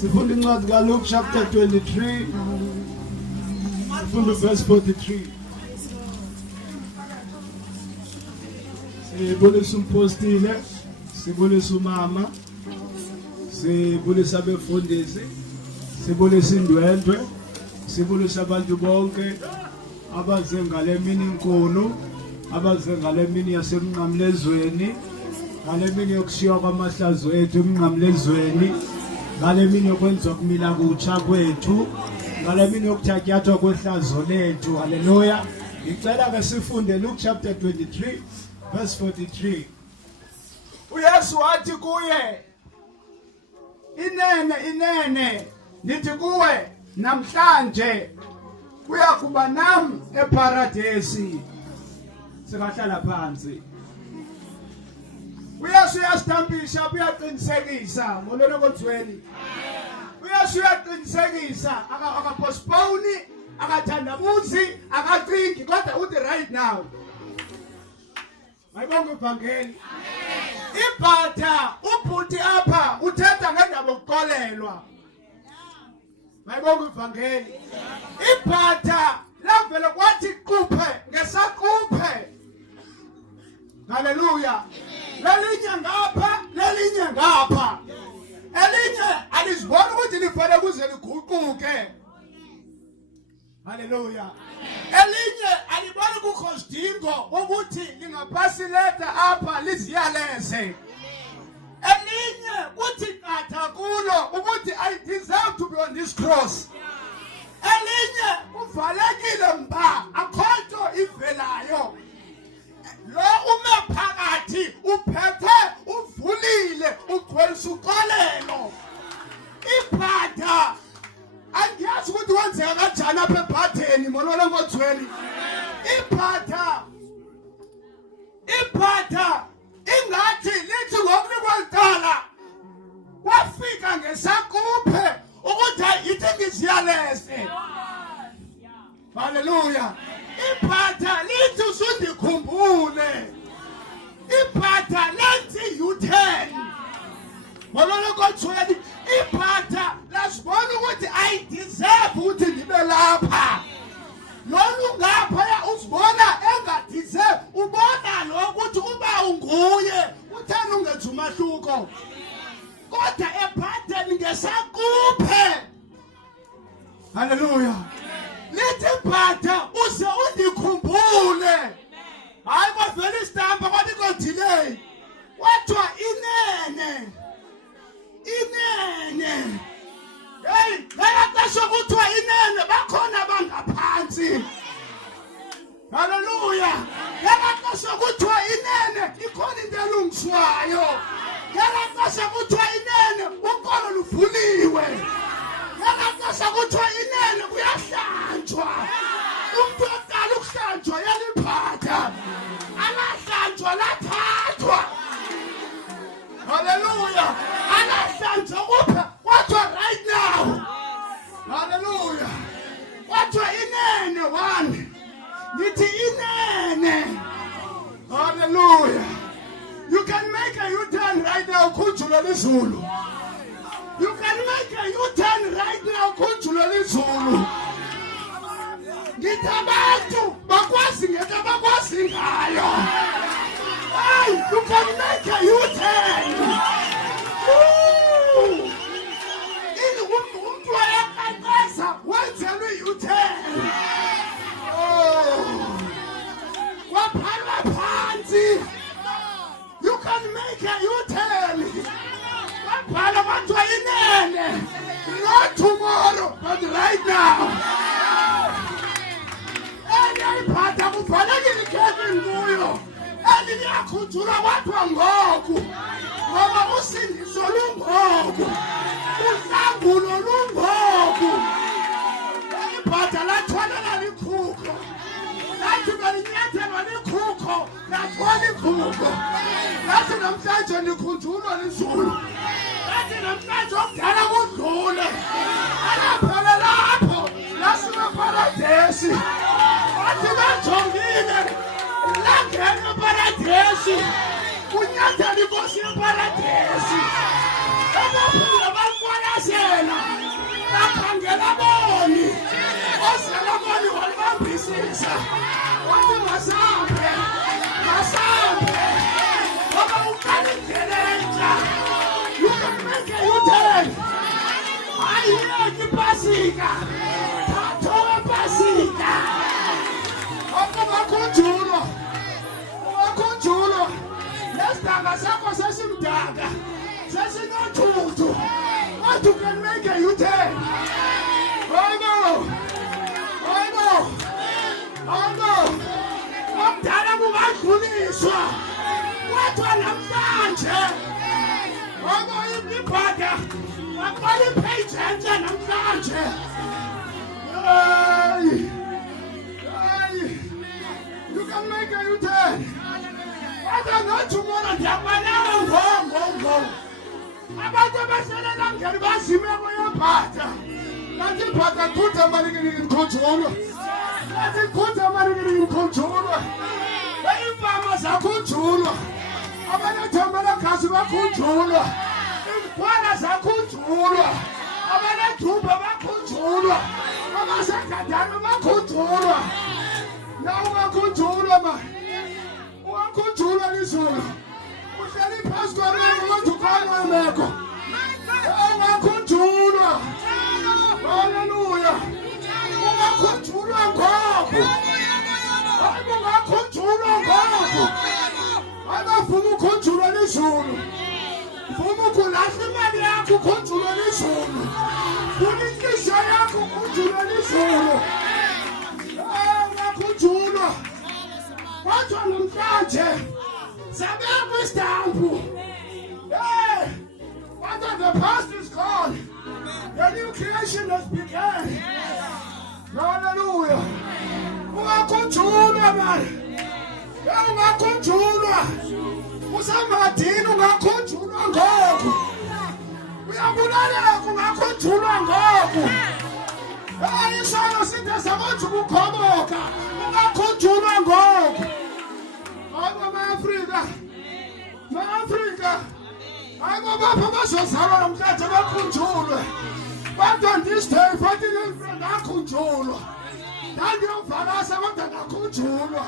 Sifunda incwadi kaLuke chapter 23. Sifunda verse 43. Sibulisa umpostile, sibulisa umama, sibulisa abefundisi, sibulisa indwendwe, sibulisa abantu bonke abaze ngale mini inkulu, abaze ngale mini yasemnqamlezweni, ngale mini yokushiywa kwamahlazo ethu emnqamlezweni, ngale mini yokwenziwa kumila kutsha kwethu, ngale mini yokuthatyathwa kwehlazo lethu. Haleluya. Ngicela ke sifunde Luke chapter 23 verse 43. uYesu wathi kuye, inene nithi kuwe namhlanje kuya kuba nami eparadesi. Singahlala phansi. uYesu uyasitambisha, uyaqinisekisa ngolona kodweni. uYesu uyaqinisekisa, akapostpone, akathandabuzi, akacingi, kodwa uthi right now. Mayibonge ivangeli. Ibhatha ubhuti apha uthetha ngendaba yokuqolelwa. Mayibonge ivangeli. Ibhatha lavela kwathi quphe ngesaquphe. Haleluya. Lelinye ngapha, lelinye ngapha. Elinye alizibona ukuthi lifanele kuze liguquke. Haleluya. Elinye alibona kukho sidingo ukuthi lingaphasi leta apha liziyaleze. Elinye kuthi qatha kulo ukuthi I deserve to be on this cross. Elinye uvalekile mba, akhonto ivelayo. Lo ume phakathi, uphethe, uvulile, ugcwelisa uqolelo. Ibhatha angiyazi ukuthi wenzeka kanjani apha ebhatheni mololo ngothweni. Ibhatha ingathi lithi ngokunikwa licala wafika ngesaquphe ukuthi ithi ngiziyaleze. Haleluya. Ibhatha lithi usundikhumbule. Ibhatha lenzi U-turn mololo ngothweni. Ibhatha lasibona ukuthi I deserve ukuthi ndibe lapha. Lolu ngapha uzibona engadeserve, ubona lo ukuthi uba unguye uthani ungenza umahluko. Kodwa ebhatheni ngesaquphe. Haleluya. Lithi ibhatha uze undikhumbule. Hayi kwavela istampa kwathi kodilay. Wathiwa inene. Hey, bayaqasha kuthiwa inene bakhona abangaphansi. Haleluya. Bayaqasha kuthiwa inene ikhona into elungiswayo. Bayaqasha kuthiwa inene unkolo luvuliwe. Bayaqasha kuthiwa inene kuyahlanjwa. Umuntu oqala ukuhlanjwa yaliphatha. Alahlanjwa lathathwa. Hallelujah. Alahlanjwa kupha wathiwa right now. Hallelujah. Wathiwa inene one. Nithi inene. Hallelujah. You can make a U-turn right now kujulo lizulu. You can make a U-turn right now kujulo lizulu. Nithi abantu bakwazi ngento abakwazi ngayo. Hey, you can make a U-turn. Umuntu wayaqaqeza wenzelwe U-turn. Waphalwa phansi. You can make a U-turn. Waphala abantu inene. Not tomorrow, but right now. Ibhatha kufanele Kevin kuyo. Eliyakhutshula kwathwa ngoku. Ngoba usindiso lungoku. Uhlangulo lungoku. Ibhatha lathwalela likhukho. Lathi belinyathelwa likhukho. Lathwala ikhukho. Lathi namhlanje ndikhunjulwa lizulu. Lathi namhlanje okudala kudlule. Alaphela lapho. Lasuka paradesi. Wathi bajongile. Langena paradesi. Kunyathela inkosi yeparadesi. Abaphula balibonazela. Pasika. Thathwa Pasika. Ungakhunjulwa. Ungakhunjulwa. Lesidanga sakho sesimdaka. Sesinothuthu. What you can make a U-turn. Oh no. Oh no. Oh no. Omdala kungadluliswa. Kodwa namhlanje. Oh no, ibhada. Aqala ipage entsha namhlanje. Hey. Hey. You can make a U-turn. Kodwa no tomorrow ndiyakwanela ngo. Abantu abaselela ngeni bazimeko yebhada. Kanti ibhada khutha malikini ikhunjulwa. Kanti khutha malikini ikhunjulwa. Imfama zakhunjulwa. Abanethembela gazi bakhunjulwa. Imkhwala zakhunjulwa. Abanedumba bakhunjulwa. Abasegadana bakhunjulwa. Nawu bakhunjulwa ma. Uyakhunjulwa lizulu. Uhleli phansi kwameko kodwa kwameko. Ungakhunjulwa. Hallelujah. Ungakhunjulwa ngoku. Ungakhunjulwa ngoku. Abafuna ukhunjulwa lizulu. Funa ukulahla imali yakho ukhunjulwa lizulu. Funa inhliziyo yakho ukhunjulwa lizulu. Ungakhunjulwa. Kodwa namhlanje sabekwa isitampu. Hey! Whether the past is gone, the new creation has begun. Hallelujah. Ungakhunjulwa mani. Ungakhunjulwa. Usamadini ungakhunjulwa ngoku. Uyabulaleka ungakhunjulwa ngoku. Isono sithe sakonje ukukhomoka. Ungakhunjulwa ngoku. Aba ma-Afrika. Ma-Afrika. Aba bapha bazozalwa namhlanje bakhunjulwe. But on this day, 49 ngakhunjulwa. Ndandiyovakasa kodwa ngakhunjulwa.